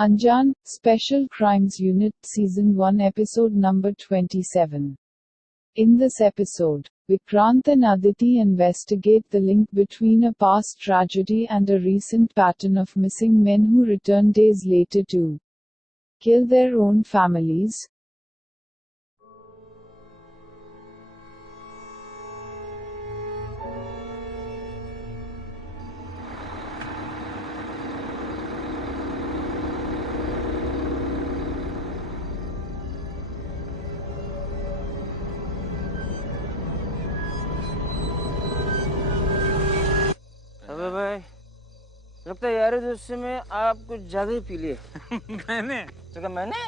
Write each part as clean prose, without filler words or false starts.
Anjan, Special Crimes Unit, Season 1, Episode number 27. In this episode, Vikrant and Aditi investigate the link between a past tragedy and a recent pattern of missing men who return days later to kill their own families. अबे भाई, लगता है यार दोस्ती में आप कुछ ज्यादा ही पी लिए। मैंने तो क्या मैंने?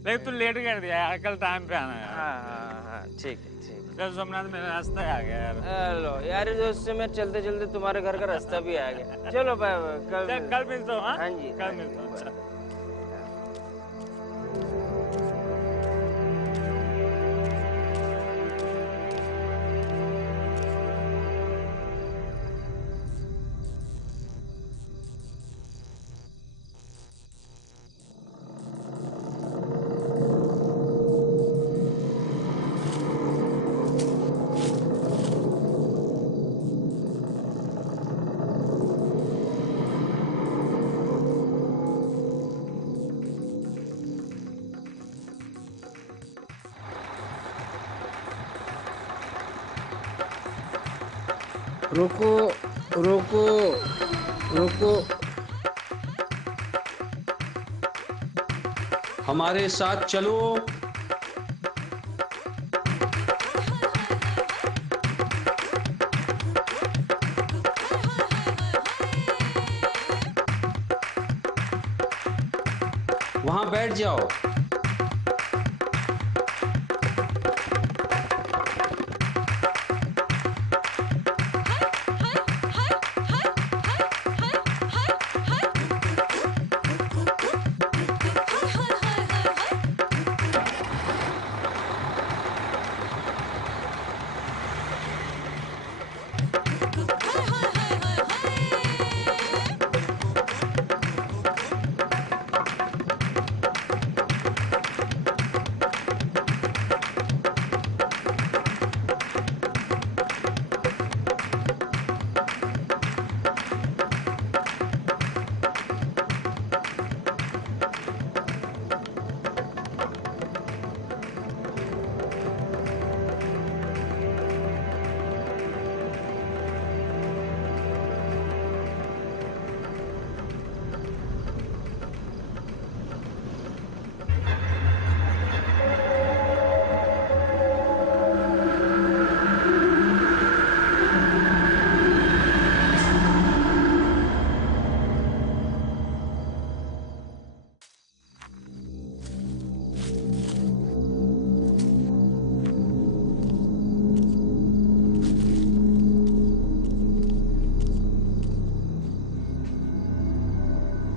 लेकिन तू लेट कर दिया यार, कल टाइम पे आना यार। हाँ, ठीक है, ठीक है। कल सोमनाथ मेरा रास्ता आ गया यार। हेलो, यार दोस्ती में चलते चलते तुम्हारे घर का रास्ता भी आ गया। चलो भाई, कल मिलता हूँ। हाँ जी, कल मिलता हूँ। अच्छा। रुको, रुको, रुको। हमारे साथ चलो। वहां बैठ जाओ।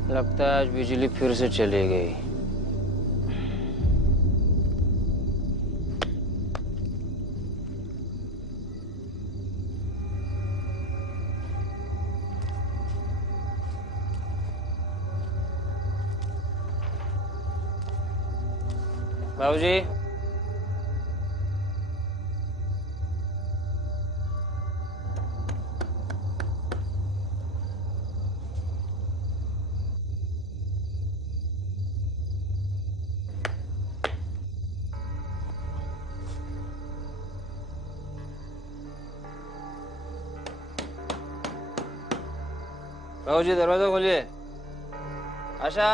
लगता है आज बिजली फिर से चली गई। बाबूजी, बाबूजी दरवाजा खोलिए। आशा,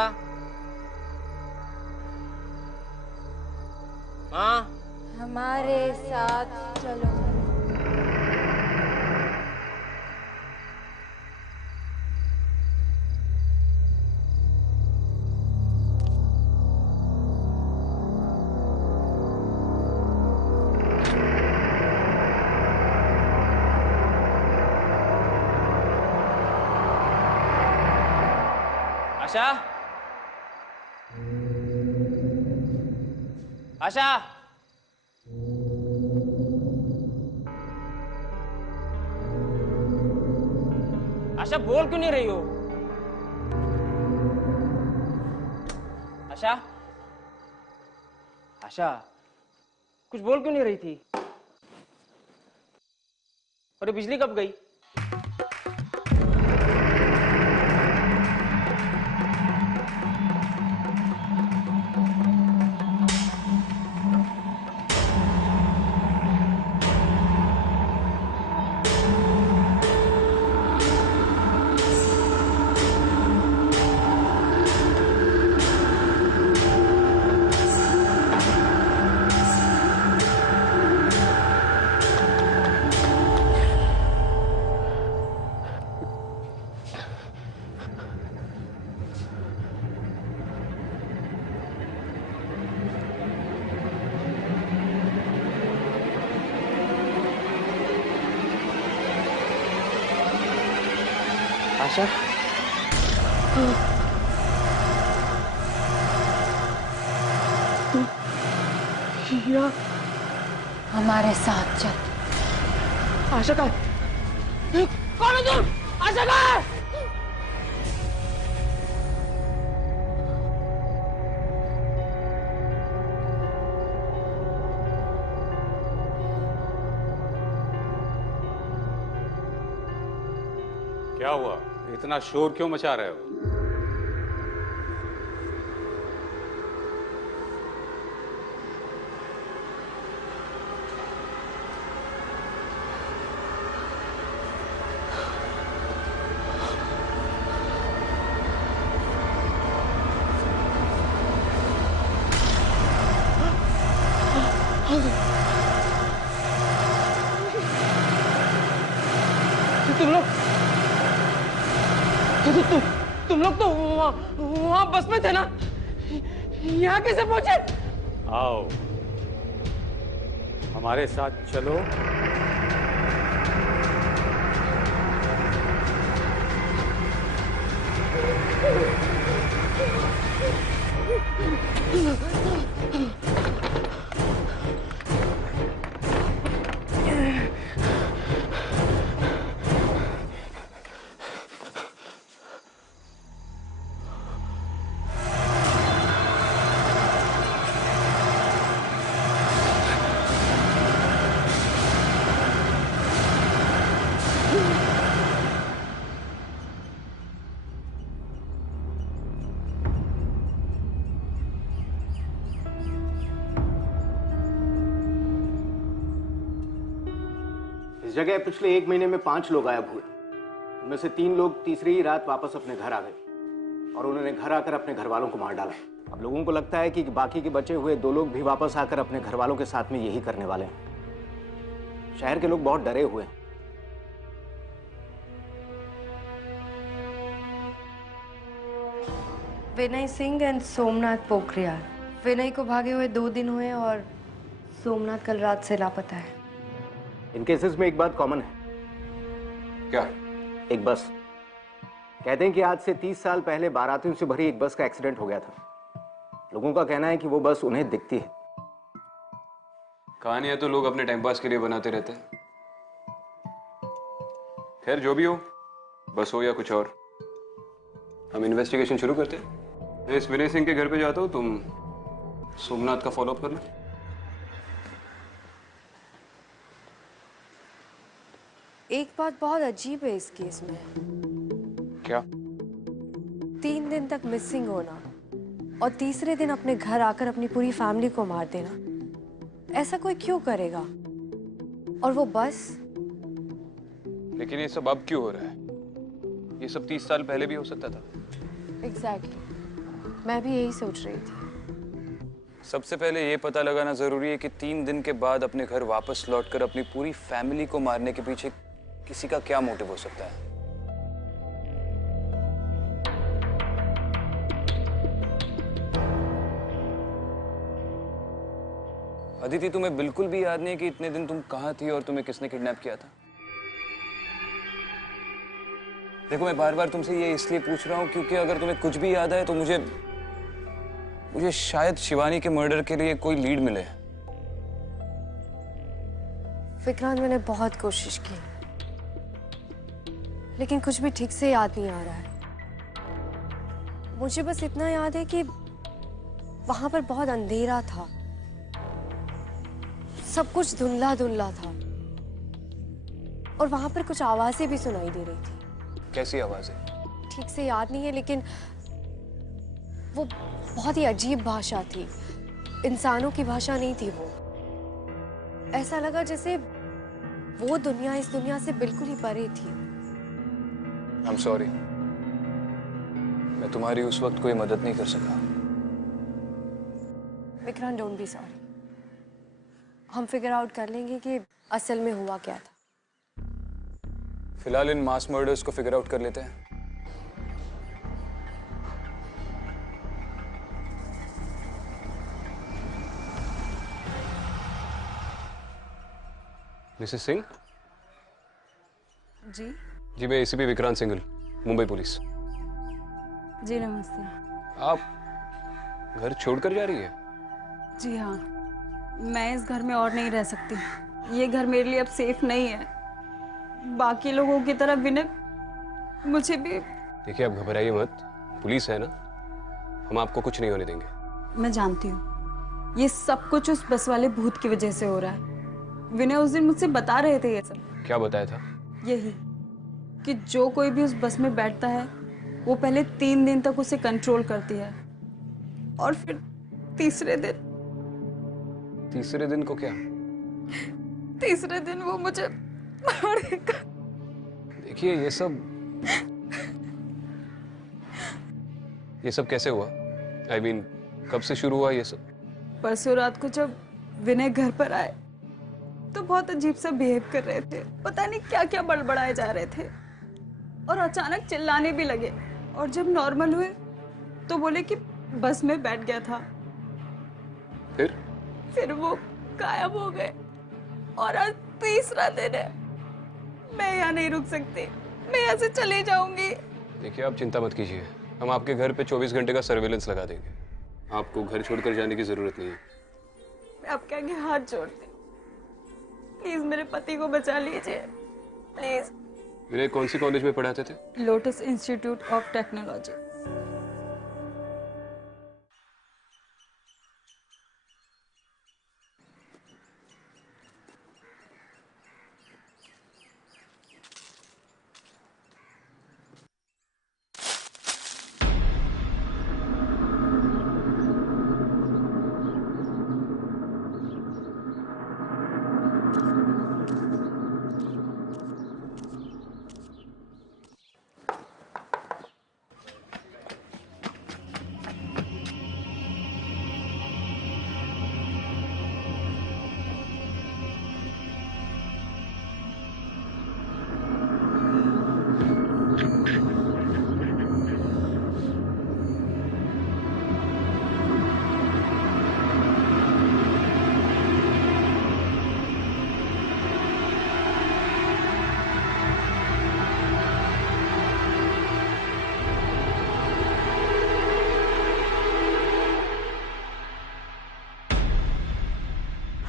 हाँ, हमारे साथ चलो। आशा, आशा, आशा बोल क्यों नहीं रही हो? आशा, आशा, कुछ बोल क्यों नहीं रही थी? अरे बिजली कब गई? आशा, हमारे साथ चल। आशा का कौन है तुम? आशा का क्या हुआ? इतना शोर क्यों मचा रहे हो? तुम लोग तो वहाँ बस में थे ना? यहाँ कैसे पहुंचे? आओ, हमारे साथ चलो। इस जगह पिछले 1 महीने में 5 लोग गायब हुए। उनमें से 3 लोग तीसरी ही रात वापस अपने घर आ गए और उन्होंने घर आकर अपने घर वालों को मार डाला। अब लोगों को लगता है कि बाकी के बचे हुए 2 लोग भी वापस आकर अपने घर वालों के साथ में यही करने वाले हैं। शहर के लोग बहुत डरे हुए हैं। विनय सिंह एंड सोमनाथ पोखरियाल। विनय को भागे हुए 2 दिन हुए और सोमनाथ कल रात से लापता है। इन केसेस में एक बात कॉमन है। क्या? एक बस। कहते हैं कि आज से 30 साल पहले बारातियों से भरी एक बस का एक्सीडेंट हो गया था। लोगों का कहना है कि वो बस उन्हें दिखती है। कहानियां तो लोग अपने टाइम पास के लिए बनाते रहते हैं। खैर जो भी हो, बस हो या कुछ और, हम इन्वेस्टिगेशन शुरू करते हैं। मैं इस विनय सिंह के घर पे जाता हूँ, तुम सोमनाथ का फॉलोअप करना। एक बात बहुत अजीब है इस केस में। क्या? 3 दिन तक मिसिंग होना और तीसरे दिन अपने घर आकर अपनी पूरी फैमिली को मार देना, ऐसा कोई क्यों करेगा? और वो बस। लेकिन ये सब अब क्यों हो रहा है? ये सब 30 साल पहले भी हो सकता था। एग्जैक्टली, मैं भी यही सोच रही थी। सबसे पहले ये पता लगाना जरूरी है कि 3 दिन के बाद अपने घर वापस लौटकर अपनी पूरी फैमिली को मारने के पीछे किसी का क्या मोटिव हो सकता है। अदिति, तुम्हें बिल्कुल भी याद नहीं कि इतने दिन तुम कहाँ थी और तुम्हें किसने किडनैप किया था? देखो, मैं बार बार तुमसे ये इसलिए पूछ रहा हूँ क्योंकि अगर तुम्हें कुछ भी याद आए तो मुझे शायद शिवानी के मर्डर के लिए कोई लीड मिले। विक्रांत, मैंने बहुत कोशिश की लेकिन कुछ भी ठीक से याद नहीं आ रहा है। मुझे बस इतना याद है कि वहां पर बहुत अंधेरा था, सब कुछ धुंधला धुंधला था और वहां पर कुछ आवाजें भी सुनाई दे रही थी। कैसी आवाजें? ठीक से याद नहीं है, लेकिन वो बहुत ही अजीब भाषा थी, इंसानों की भाषा नहीं थी वो। ऐसा लगा जैसे वो दुनिया इस दुनिया से बिल्कुल ही परे थी। I'm sorry, मैं तुम्हारी उस वक्त कोई मदद नहीं कर सका। Vikrant, don't be sorry. हम फिगर आउट कर लेंगे कि असल में हुआ क्या था। फिलहाल इन मास मर्डर्स को फिगर आउट कर लेते हैं। मिसेस सिंह? जी जी, मैं एसीपी विक्रांत सिंघल, मुंबई पुलिस। जी नमस्ते। आप घर छोड़कर जा रही है? जी हाँ, मैं इस घर में और नहीं रह सकती। ये घर मेरे लिए अब सेफ नहीं है। बाकी लोगों की तरह विनय मुझे भी। देखिए, आप घबराइए मत, पुलिस है ना, हम आपको कुछ नहीं होने देंगे। मैं जानती हूँ ये सब कुछ उस बस वाले भूत की वजह से हो रहा है। विनय उस दिन मुझसे बता रहे थे ये सब। क्या बताया था? यही कि जो कोई भी उस बस में बैठता है वो पहले 3 दिन तक उसे कंट्रोल करती है और फिर तीसरे दिन को क्या? तीसरे दिन वो मुझे मारेगा। देखिए, ये सब कैसे हुआ? I mean, कब से शुरू हुआ ये सब? परसों रात को जब विनय घर पर आए तो बहुत अजीब सा बिहेव कर रहे थे। पता नहीं क्या क्या बड़बड़ाए जा रहे थे और अचानक चिल्लाने भी लगे। और जब नॉर्मल हुए तो बोले कि बस में बैठ गया था। फिर वो गायब हो गए और आज तीसरा दिन है। मैं यहाँ नहीं रुक सकती, मैं यहाँ से चली जाऊंगी। देखिए, आप चिंता मत कीजिए, हम आपके घर पे 24 घंटे का सर्विलेंस लगा देंगे। आपको घर छोड़कर जाने की जरूरत नहीं है। मैं आपके आगे हाथ जोड़ती, प्लीज मेरे पति को बचा लीजिए, प्लीज। विनय कौन सी कॉलेज में पढ़ाते थे? Lotus institute of technology.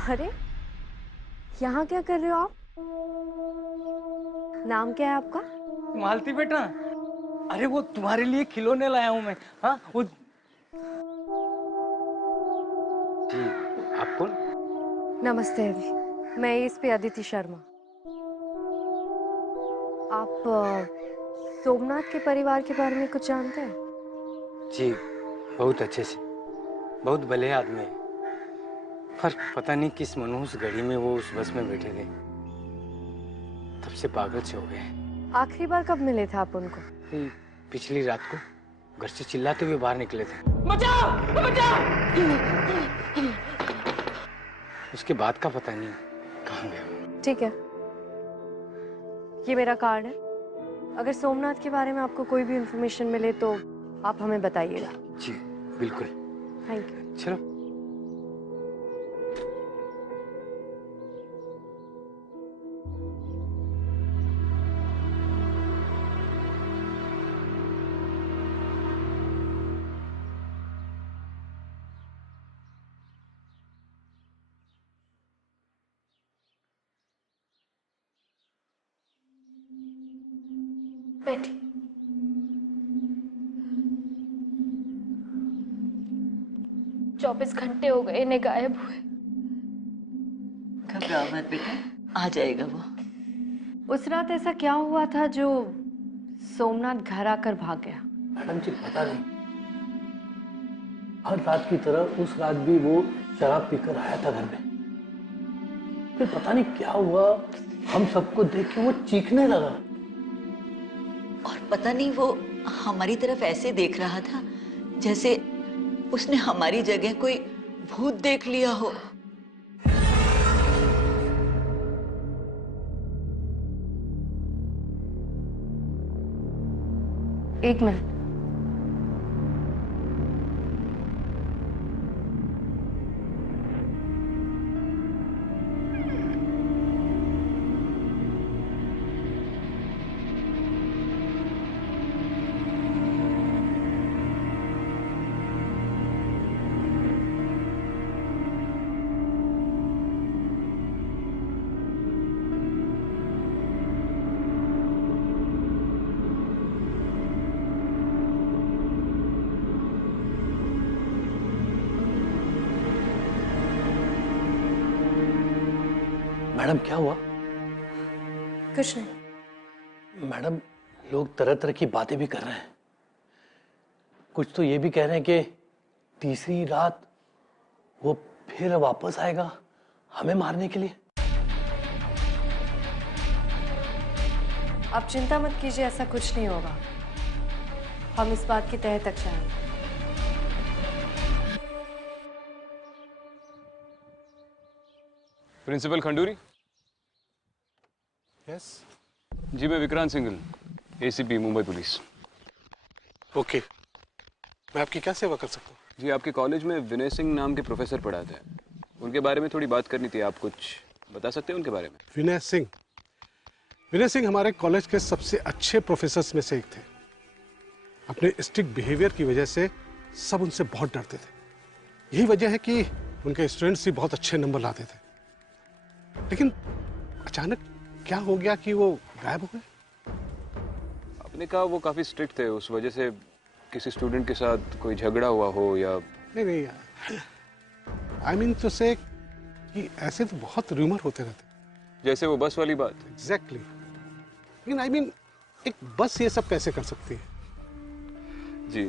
अरे, यहाँ क्या कर रहे हो आप? नाम क्या है आपका? मालती बेटा, अरे वो तुम्हारे लिए खिलौने लाया हूँ मैं। हाँ, वो जी, आप कौन? नमस्ते अभी, मैं एसपी अदिति शर्मा। आप सोमनाथ के परिवार के बारे में कुछ जानते हैं? जी, बहुत अच्छे से, बहुत भले आदमी है। पर पता नहीं किस मनहूस घड़ी में वो उस बस में बैठे थे, तब से पागल से हो गए। आखिरी बार कब मिले थे आप उनको? पिछली रात को घर से चिल्लाते हुए बाहर निकले थे। बचाओ, बचाओ! उसके बाद का पता नहीं कहाँ गया। ठीक है, ये मेरा कार्ड है। अगर सोमनाथ के बारे में आपको कोई भी इंफॉर्मेशन मिले तो आप हमें बताइएगा। जी बिल्कुल। Thank you. चलो। बैठिए। 24 घंटे हो गए इन्हें गायब हुए। घबराओ मत बेटा, आ जाएगा वो। उस रात ऐसा क्या हुआ था जो सोमनाथ घर आकर भाग गया? मैडम जी पता नहीं, हर रात की तरह उस रात भी वो शराब पीकर आया था घर में। फिर पता नहीं क्या हुआ, हम सबको देख के वो चीखने लगा। और पता नहीं वो हमारी तरफ ऐसे देख रहा था जैसे उसने हमारी जगह कोई भूत देख लिया हो। एक मिनट। मैडम क्या हुआ? कुछ नहीं। मैडम लोग तरह तरह की बातें भी कर रहे हैं। कुछ तो ये भी कह रहे हैं कि तीसरी रात वो फिर वापस आएगा हमें मारने के लिए। आप चिंता मत कीजिए, ऐसा कुछ नहीं होगा। हम इस बात की तह तक जाएंगे। प्रिंसिपल खंडूरी। यस। जी मैं Vikrant Singhal, ACP Mumbai police. Okay, मैं आपकी क्या सेवा कर सकता हूँ? जी आपके कॉलेज में विनय सिंह नाम के प्रोफेसर पढ़ाते हैं, उनके बारे में थोड़ी बात करनी थी। आप कुछ बता सकते हैं उनके बारे में? विनय सिंह? विनय सिंह हमारे कॉलेज के सबसे अच्छे प्रोफेसर्स में से एक थे। अपने स्ट्रिक्ट बिहेवियर की वजह से सब उनसे बहुत डरते थे। यही वजह है कि उनके स्टूडेंट्स भी बहुत अच्छे नंबर लाते थे। लेकिन अचानक क्या हो गया कि वो गायब हो गए? आपने कहा वो काफी स्ट्रिक्ट थे, उस वजह से किसी स्टूडेंट के साथ कोई झगड़ा हुआ हो या? नहीं नहीं, आई मीन तो से कि ऐसे तो बहुत रूमर होते रहते, जैसे वो बस वाली बात। एग्जैक्टली। लेकिन आई मीन एक बस ये सब कैसे कर सकती है? जी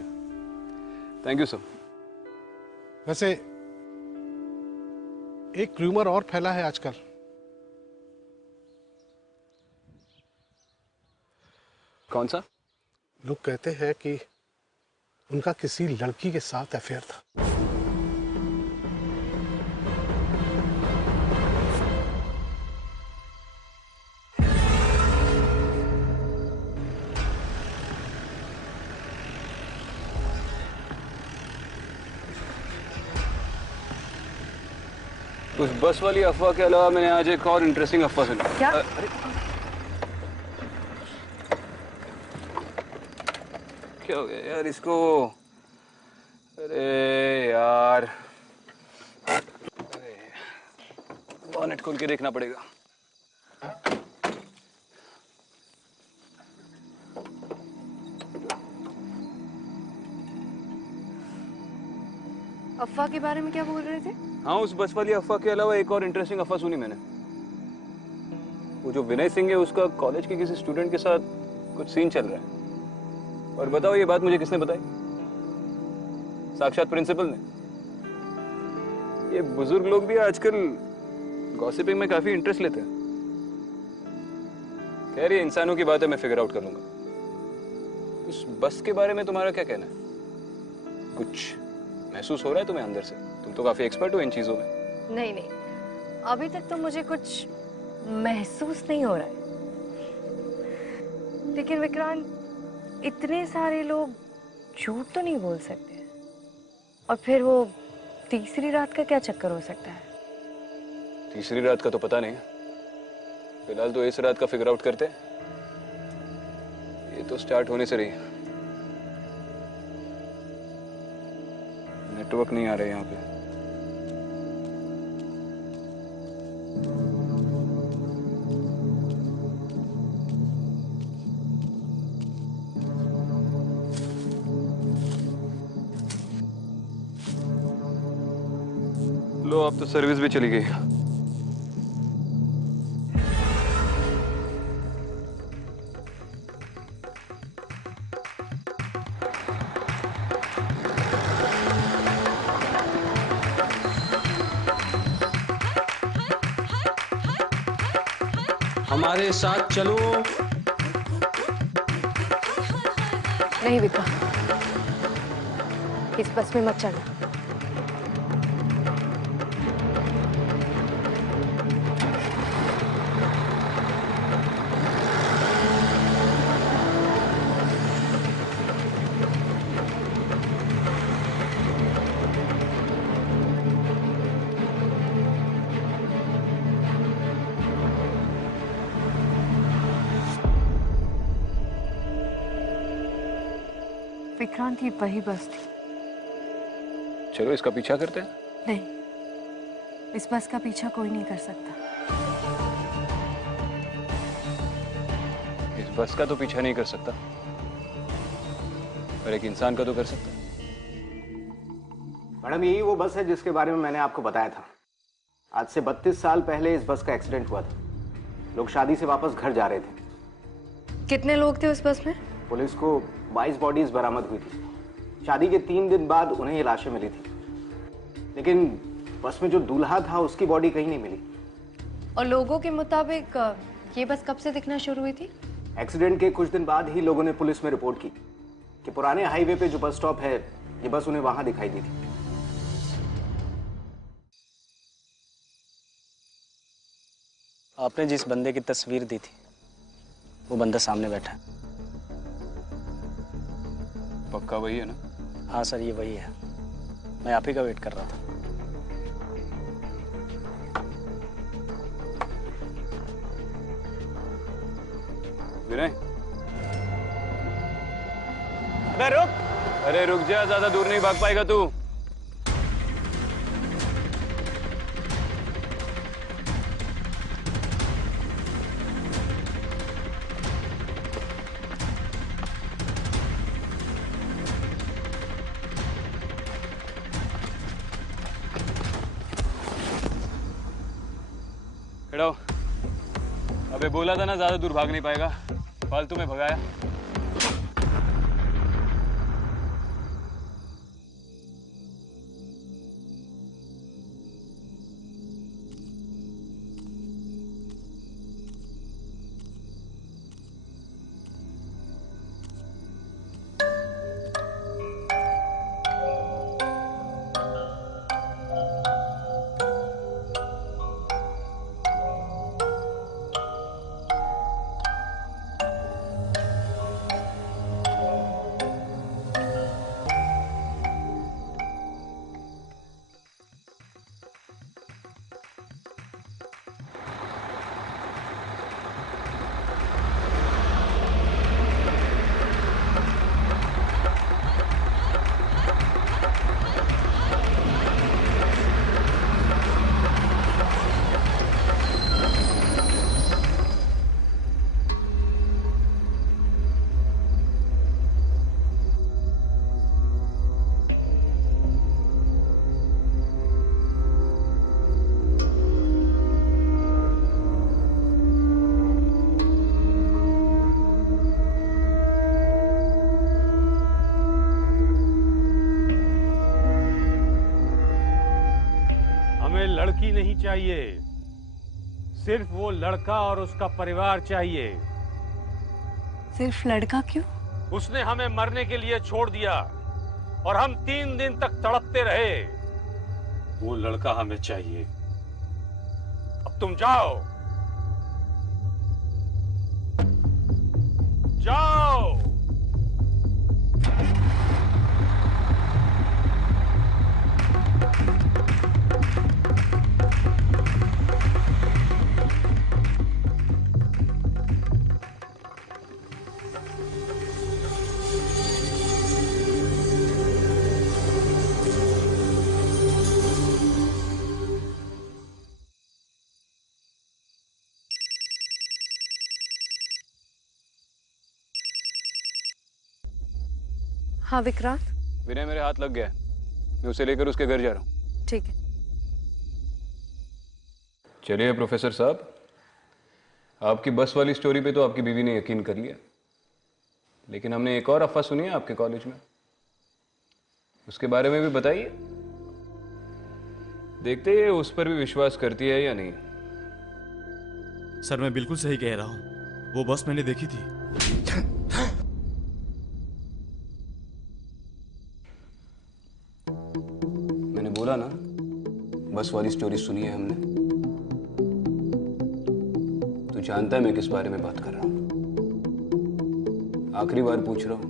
थैंक यू सर। वैसे एक रूमर और फैला है आजकल। कौन सा? लोग कहते हैं कि उनका किसी लड़की के साथ अफेयर था। उस बस वाली अफवाह के अलावा मैंने आज एक और इंटरेस्टिंग अफवाह सुनी। क्या? क्या हो गया यार इसको? अरे यार, बॉनेट खोल के देखना पड़ेगा। अफवाह के बारे में क्या बोल रहे थे? हाँ, उस बस वाली अफवाह के अलावा एक और इंटरेस्टिंग अफवाह सुनी मैंने। वो जो विनय सिंह है उसका कॉलेज के किसी स्टूडेंट के साथ कुछ सीन चल रहा है। और बताओ ये बात मुझे किसने बताई? साक्षात प्रिंसिपल ने। ये बुजुर्ग लोग भी आजकल गॉसिपिंग में काफी इंटरेस्ट लेते हैं। खैर ये इंसानों की बात है, मैं फिगर आउट कर लूंगा। उस बस के बारे में तुम्हारा क्या कहना है? कुछ महसूस हो रहा है तुम्हें अंदर से? तुम तो काफी एक्सपर्ट हो इन चीजों में। नहीं नहीं, अभी तक तो मुझे कुछ महसूस नहीं हो रहा है। लेकिन विक्रांत, इतने सारे लोग झूठ तो नहीं बोल सकते। और फिर वो तीसरी रात का क्या चक्कर हो सकता है? तीसरी रात का तो पता नहीं, फिलहाल तो इस रात का फिगर आउट करते हैं। ये तो स्टार्ट होने से रही है। नेटवर्क नहीं आ रहा है यहाँ पे। लो, अब तो सर्विस भी चली गई। हमारे साथ चलो। नहीं विक्रम, इस बस में मत चढ़ना। विक्रांत, ये वही बस थी। चलो इसका पीछा करते हैं। नहीं, इस बस का पीछा कोई नहीं कर सकता। इस बस का तो पीछा नहीं कर सकता, पर एक इंसान का तो कर सकता। मैडम, यही वो बस है जिसके बारे में मैंने आपको बताया था। आज से 32 साल पहले इस बस का एक्सीडेंट हुआ था। लोग शादी से वापस घर जा रहे थे। कितने लोग थे उस बस में? पुलिस को 22 बॉडीज बरामद हुई थी। शादी के 3 दिन बाद उन्हें ये लाशें मिली थी, लेकिन बस में जो दूल्हा था उसकी बॉडी कहीं नहीं मिली। और लोगों के मुताबिक ये बस कब से दिखना शुरू हुई थी? एक्सीडेंट के कुछ दिन बाद ही लोगों ने पुलिस में रिपोर्ट की कि पुराने हाईवे पे जो बस स्टॉप है, ये बस उन्हें वहां दिखाई दी थी। आपने जिस बंदे की तस्वीर दी थी, वो बंदा सामने बैठा है। पक्का वही है ना? हाँ सर, ये वही है। मैं आप ही का वेट कर रहा था। विनय, अबे रुक! अरे रुक जा, ज्यादा दूर नहीं भाग पाएगा तू। खड़ा हो। अबे बोला था ना, ज्यादा दूर भाग नहीं पाएगा। फालतू में भगाया। लड़की नहीं चाहिए, सिर्फ वो लड़का और उसका परिवार चाहिए। सिर्फ लड़का क्यों? उसने हमें मरने के लिए छोड़ दिया और हम 3 दिन तक तड़पते रहे। वो लड़का हमें चाहिए। अब तुम जाओ, जाओ। हाँ विक्रांत। विनय, मेरे हाथ लग गया है। मैं उसे लेकर उसके घर जा रहा हूँ। ठीक है। चलिए प्रोफेसर साहब, आपकी बस वाली स्टोरी पे तो आपकी बीवी ने यकीन कर लिया, लेकिन हमने एक और अफवाह सुनी है आपके कॉलेज में, उसके बारे में भी बताइए। देखते हैं उस पर भी विश्वास करती है या नहीं। सर मैं बिल्कुल सही कह रहा हूं, वो बस मैंने देखी थी। मैंने बोला ना, बस वाली स्टोरी सुनी है हमने। तू जानता है मैं किस बारे में बात कर रहा हूं। आखिरी बार पूछ रहा हूं,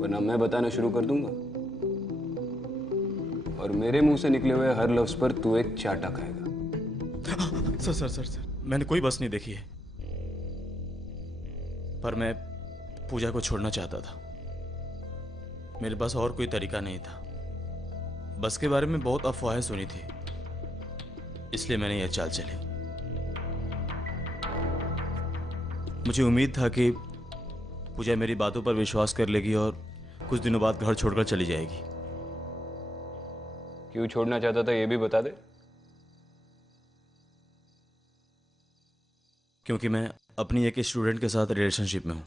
वरना मैं बताना शुरू कर दूंगा और मेरे मुंह से निकले हुए हर लफ्ज पर तू एक चाटा खाएगा। सर सर सर सर मैंने कोई बस नहीं देखी है, पर मैं पूजा को छोड़ना चाहता था। मेरे पास और कोई तरीका नहीं था। बस के बारे में बहुत अफवाहें सुनी थी, इसलिए मैंने यह चाल चली। मुझे उम्मीद था कि पूजा मेरी बातों पर विश्वास कर लेगी और कुछ दिनों बाद घर छोड़कर चली जाएगी। क्यों छोड़ना चाहता था ये भी बता दे। क्योंकि मैं अपनी एक स्टूडेंट के साथ रिलेशनशिप में हूं।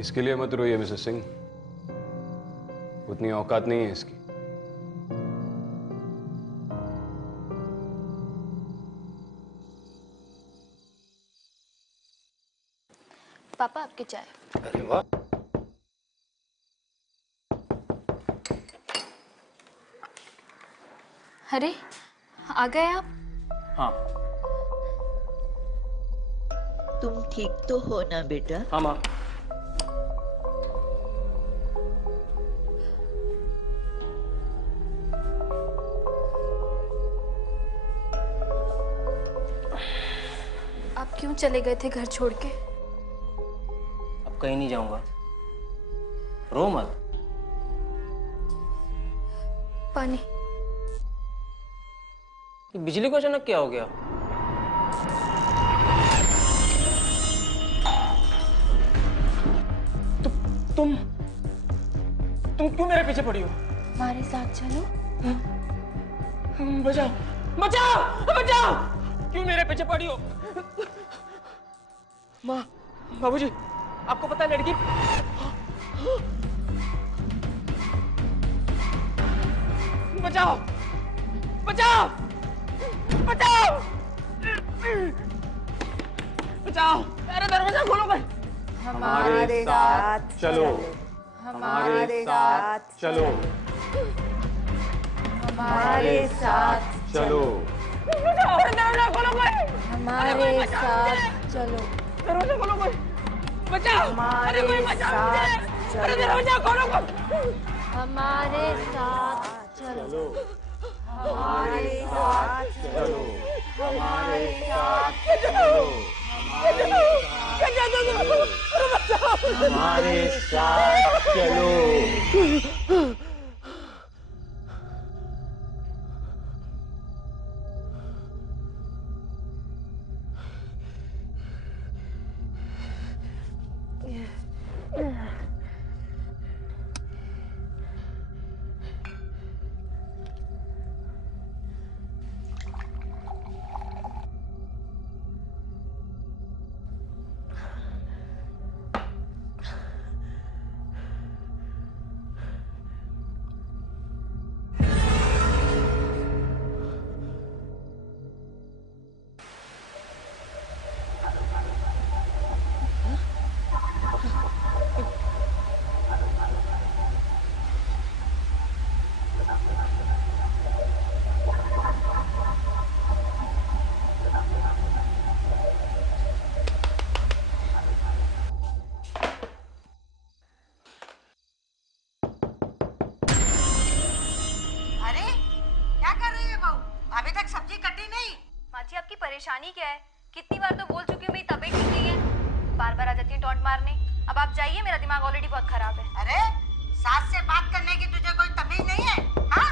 इसके लिए मत रोइए मिसेस सिंह, उतनी औकात नहीं है इसकी। पापा आपकी चाय। अरे वाह, अरे आ गए आप? हाँ। तुम ठीक तो हो ना बेटा? हाँ माँ। आप क्यों चले गए थे घर छोड़ के? अब कहीं नहीं जाऊंगा, रो मत। पानी। ये बिजली को अचानक क्या हो गया? तुम क्यों मेरे पीछे पड़ी हो? हमारे साथ चलो। बचाओ बचाओ बचाओ! क्यों मेरे पीछे पड़ी हो? माँ, बाबूजी, आपको पता है लड़की बचाओ बचाओ बचाओ बचाओ! अरे दरवाजा खोलो भाई। हमारे साथ चलो, हमारे साथ चलो, हमारे साथ चलो, दरवाजा खोलो भाई। हमारे साथ चलो, दरवाजा खोलो भाई। बचाओ! अरे कोई बचाओ मुझे! अरे दरवाजा खोलो भाई। हमारे साथ चलो, हमारे साथ चलो, हमारे साथ चलो, हमारे साथ चलो। परेशानी क्या है? कितनी बार तो बोल चुकी हूँ मेरी तबीयत ठीक नहीं है, बार बार आ जाती है टॉन्ट मारने। अब आप जाइए, मेरा दिमाग ऑलरेडी बहुत खराब है। अरे सास से बात करने की तुझे कोई तमीज नहीं है? हाँ?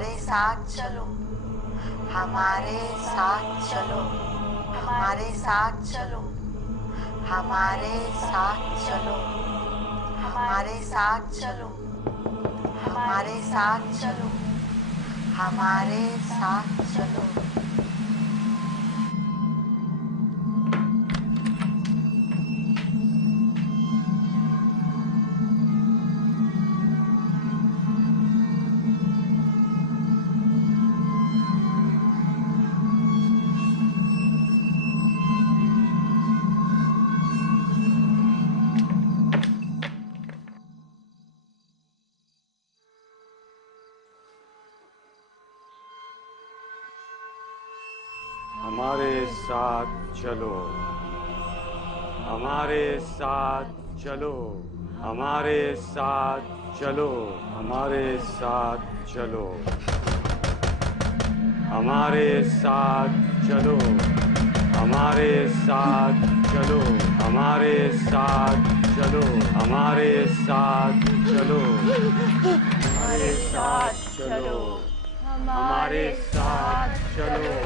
हमारे साथ चलो, हमारे साथ चलो, हमारे साथ चलो, हमारे साथ चलो, हमारे साथ चलो, हमारे साथ चलो, हमारे साथ चलो। हमारे साथ चलो, हमारे साथ चलो, हमारे साथ चलो, हमारे साथ चलो, हमारे साथ चलो, हमारे साथ चलो, हमारे साथ चलो, हमारे साथ चलो, हमारे साथ चलो, हमारे साथ चलो,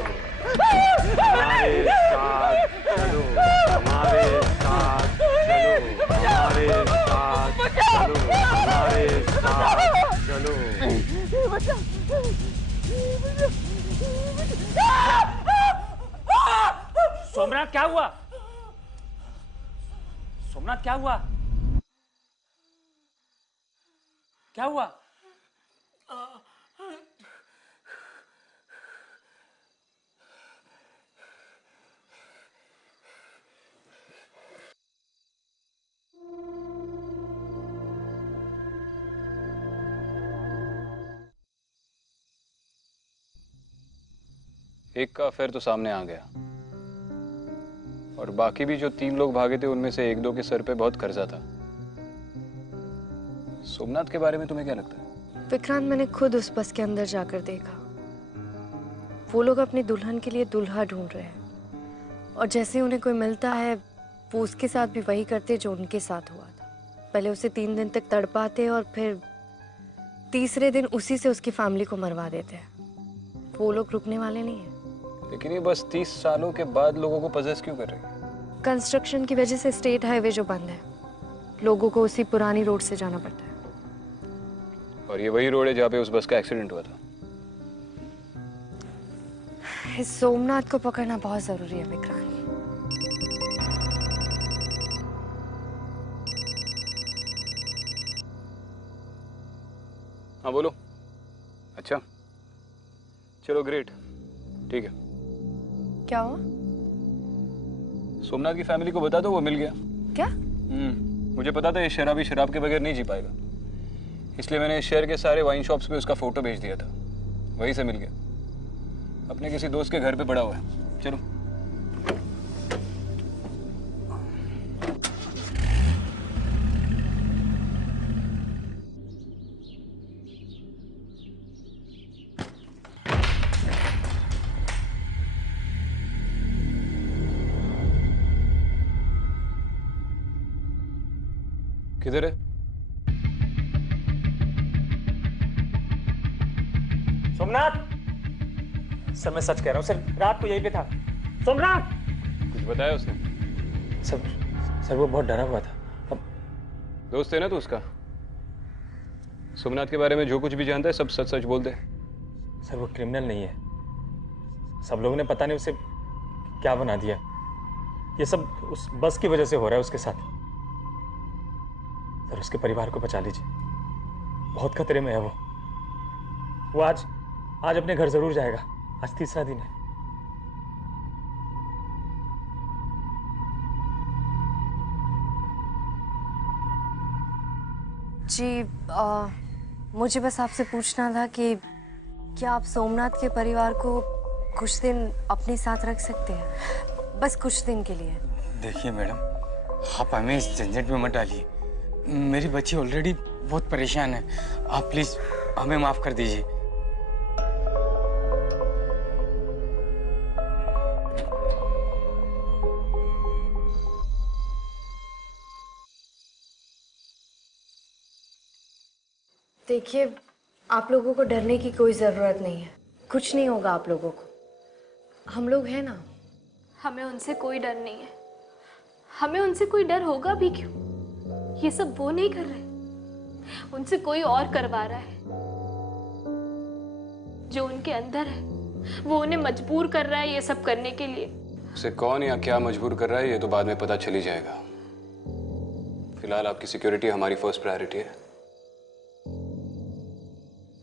हमारे साथ चलो, हमारे साथ चलो, हमारे साथ चलो, हमारे साथ चलो। सोमनाथ क्या हुआ? सोमनाथ क्या हुआ? क्या हुआ? एक का अफेयर तो सामने आ गया, और बाकी भी जो 3 लोग भागे थे उनमें से 1-2 के सर पे बहुत कर्जा था। सोमनाथ के बारे में तुम्हें क्या लगता है? विक्रांत, मैंने खुद उस बस के अंदर जाकर देखा। वो लोग अपनी दुल्हन के लिए दूल्हा ढूंढ रहे हैं, और जैसे उन्हें कोई मिलता है वो उसके साथ भी वही करते जो उनके साथ हुआ था। पहले उसे 3 दिन तक तड़पाते और फिर तीसरे दिन उसी से उसकी फैमिली को मरवा देते हैं। वो लोग रुकने वाले नहीं हैं। लेकिन ये बस 30 सालों के बाद लोगों को पजेस क्यों कर रही है? कंस्ट्रक्शन की वजह से स्टेट हाईवे जो बंद है, लोगों को उसी पुरानी रोड से जाना पड़ता है। और ये वही रोड है जहाँ पे उस बस का एक्सीडेंट हुआ था। इस सोमनाथ को पकड़ना बहुत जरूरी है विक्रांत। हाँ बोलो। अच्छा चलो ग्रेट, ठीक है। क्या हुआ? सोमनाथ की फैमिली को बता दो वो मिल गया। क्या? मुझे पता था ये शराबी शराब के बगैर नहीं जी पाएगा, इसलिए मैंने शहर के सारे वाइन शॉप्स पे उसका फोटो भेज दिया था, वहीं से मिल गया। अपने किसी दोस्त के घर पे पड़ा हुआ है। चलो। किधर है? सोमनाथ, सर मैं सच कह रहा हूँ सर, रात को यहीं पे था। सोमनाथ! कुछ बताया उसने? सर वो बहुत डरा हुआ था। अब दोस्त है ना तो उसका? सोमनाथ के बारे में जो कुछ भी जानता है सब सच सच बोल दे। सर वो क्रिमिनल नहीं है, सब लोगों ने पता नहीं उसे क्या बना दिया। ये सब उस बस की वजह से हो रहा है उसके साथ। सर उसके परिवार को बचा लीजिए, बहुत खतरे में है वो आज अपने घर जरूर जाएगा। आज 3रा दिन है। जी मुझे बस आपसे पूछना था कि क्या आप सोमनाथ के परिवार को कुछ दिन अपने साथ रख सकते हैं, बस कुछ दिन के लिए? देखिए मैडम, आप हमें इस झंझट में मत डालिए। मेरी बच्ची ऑलरेडी बहुत परेशान है। आप प्लीज हमें माफ कर दीजिए। देखिए आप लोगों को डरने की कोई ज़रूरत नहीं है, कुछ नहीं होगा आप लोगों को, हम लोग हैं ना। हमें उनसे कोई डर नहीं है, हमें उनसे कोई डर होगा भी क्यों? ये सब वो नहीं कर रहे, उनसे कोई और करवा रहा है। जो उनके अंदर है वो उन्हें मजबूर कर रहा है ये सब करने के लिए। उसे कौन या क्या मजबूर कर रहा है ये तो बाद में पता चल ही जाएगा। फिलहाल आपकी सिक्योरिटी हमारी फर्स्ट प्रायोरिटी है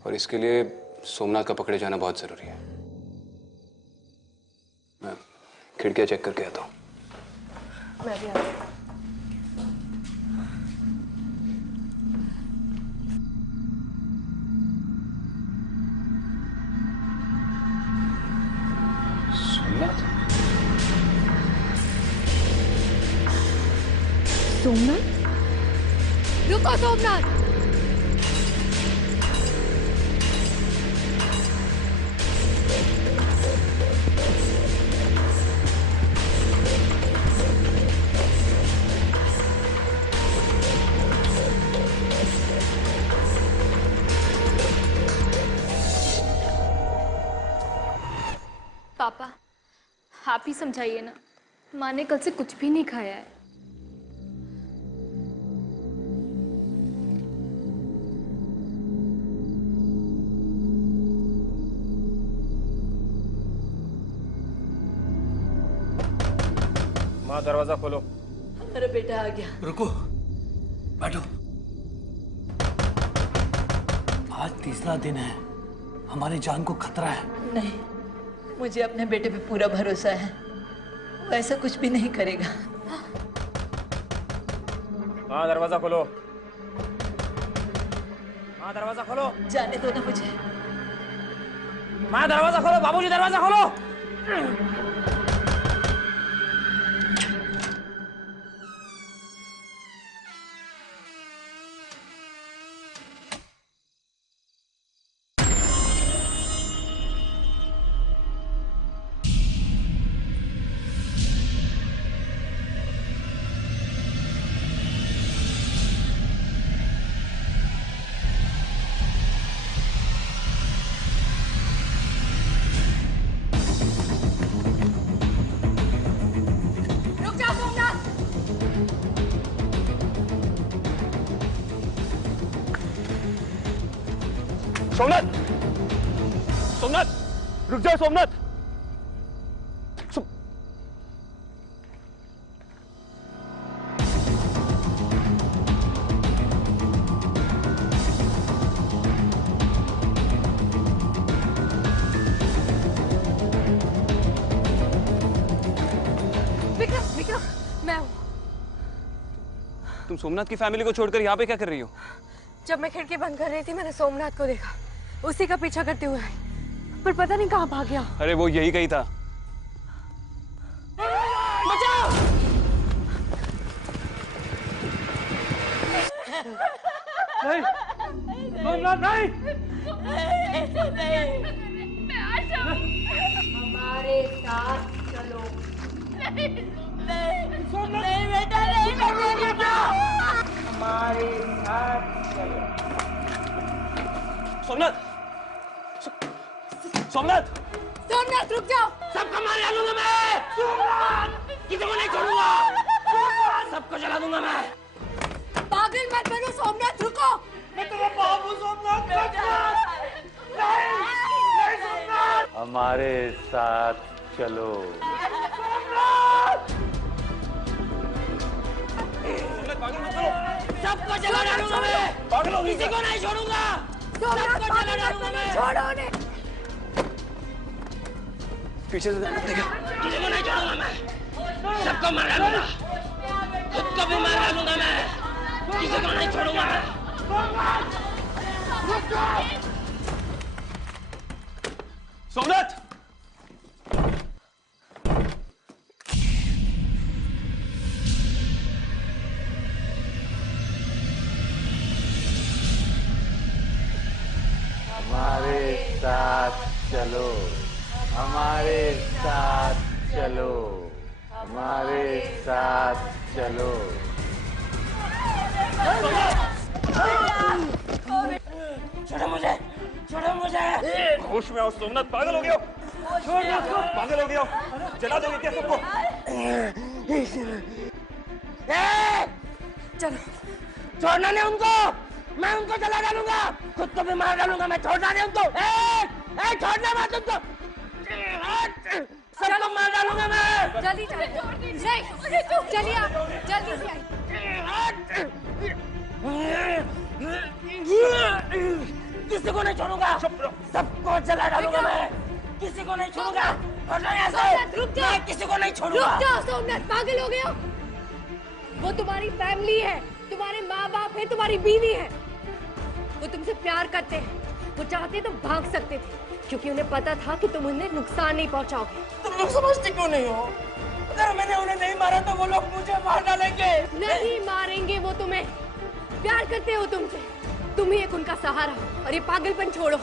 और इसके लिए सोमनाथ का पकड़े जाना बहुत जरूरी है। मैं खिड़कियां चेक करके आता हूँ। मैं भी आती हूँ। सोमनाथ, रुको सोमनाथ। पापा, आप ही समझाइए ना, माँ ने कल से कुछ भी नहीं खाया है। माँ दरवाजा खोलो। मेरा बेटा आ गया। रुको, बैठो। आज तीसरा दिन है, हमारी जान को खतरा है। नहीं, मुझे अपने बेटे पे पूरा भरोसा है, वो ऐसा कुछ भी नहीं करेगा। हाँ दरवाजा खोलो। हाँ दरवाजा खोलो। जाने दो ना मुझे। माँ दरवाजा खोलो, बाबूजी दरवाजा खोलो। सोमनाथ, सोमनाथ, रुक जाओ सोमनाथ। विक्रम, विक्रम, मैं हूँ। तुम सोमनाथ की फैमिली को छोड़कर यहाँ पे क्या कर रही हो? जब मैं खिड़की बंद कर रही थी मैंने सोमनाथ को देखा, उसी का पीछा करते हुए आई, पर पता नहीं कहाँ भाग गया। अरे वो यही कही था। बचाओ! नहीं, सोमनाथ नहीं। मैं आ जाऊं। हमारे साथ चलो। नहीं, नहीं बेटा, नहीं बेटा, हमारे साथ चलो। सोमनाथ, सोमनाथ, सोमनाथ रुक जाओ। सबको मार डालूंगा मैं। किसी को नहीं छोड़ूंगा। सबको जला दूंगा मैं। पागल मत बनो सोमनाथ, रुको। मैं तेरा बाप हूँ सोमनाथ। नहीं सोमनाथ। हमारे साथ चलो। सबको जला डालूंगा मैं। किसी को नहीं छोड़ूंगा। सबको जला डालूंगा मैं। छोड़ो उन्हें। पीछे से देखा। किसी को नहीं छोड़ूंगा मैं। सबको मार डालूंगा। खुद को भी मार डालूंगा मैं। किसी को नहीं छोड़ूंगा मैं। सोमनाथ, हमारे साथ चलो, हमारे साथ चलो, हमारे साथ चलो। छोड़ो मुझे। होश में आओ सोमनाथ, पागल हो गया हो? पागल हो गया हो? जला दोगे क्या सबको? चलो, छोड़ना नहीं उनको, मैं उनको जला डालूंगा, खुद को भी मार डालूंगा, मैं छोड़ना नहीं उनको। छोड़ना मत उनको, सबको मार डालूंगा मैं। जल्दी चलिए आप, जल्दी से किसी को नहीं छोड़ूंगा, सबको जला डालूंगा मैं, किसी को नहीं छोड़ूंगा। रुक जाओ, किसी को नहीं छोड़ूंगा। रुक जाओ सोमनाथ, पागल हो गए हो? वो तुम्हारी फैमिली है, तुम्हारे माँ बाप है, तुम्हारी बीवी है। वो तुमसे प्यार करते हैं, वो चाहते तो भाग सकते थे, क्योंकि उन्हें पता था कि तुम उन्हें नुकसान नहीं पहुंचाओगे। तुम लोग समझते क्यों नहीं हो? अगर मैंने उन्हें नहीं मारा तो वो लोग मुझे मार डालेंगे। नहीं मारेंगे वो तुम्हें, प्यार करते हो तुमसे, तुम ही एक उनका सहारा, और ये पागलपन छोड़ो।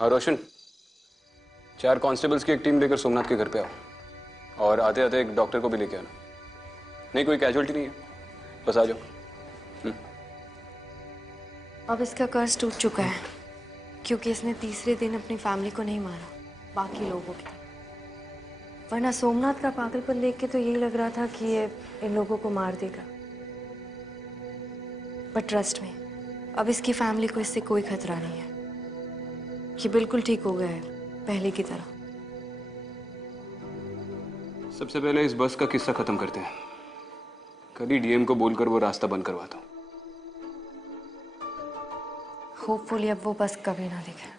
हाँ रोशन, 4 कांस्टेबल्स की एक टीम लेकर सोमनाथ के घर पे आओ, और आते आते एक डॉक्टर को भी लेके आना। नहीं, कोई कैजुअल्टी नहीं है, बस आ जाओ। अब इसका कर्ज टूट चुका है, क्योंकि इसने तीसरे दिन अपनी फैमिली को नहीं मारा, बाकी लोगों की। वरना सोमनाथ का पागलपन देख के तो यही लग रहा था कि ये इन लोगों को मार देगा। बट ट्रस्ट में, अब इसकी फैमिली को इससे कोई खतरा नहीं है। ये बिल्कुल ठीक हो गया है, पहले की तरह। सबसे पहले इस बस का किस्सा खत्म करते हैं। कल ही डीएम को बोलकर वो रास्ता बंद करवाता हूँ। होपफुली अब वो बस कभी ना दिखे।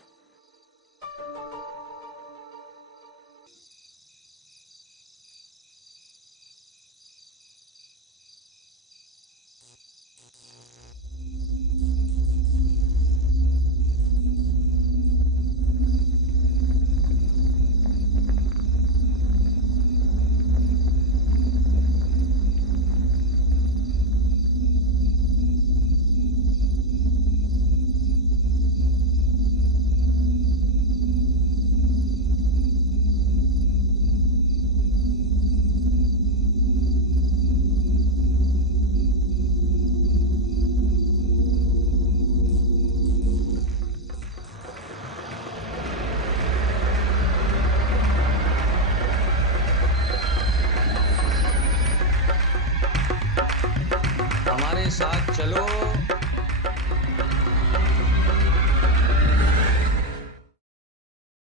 हमारे साथ चलो।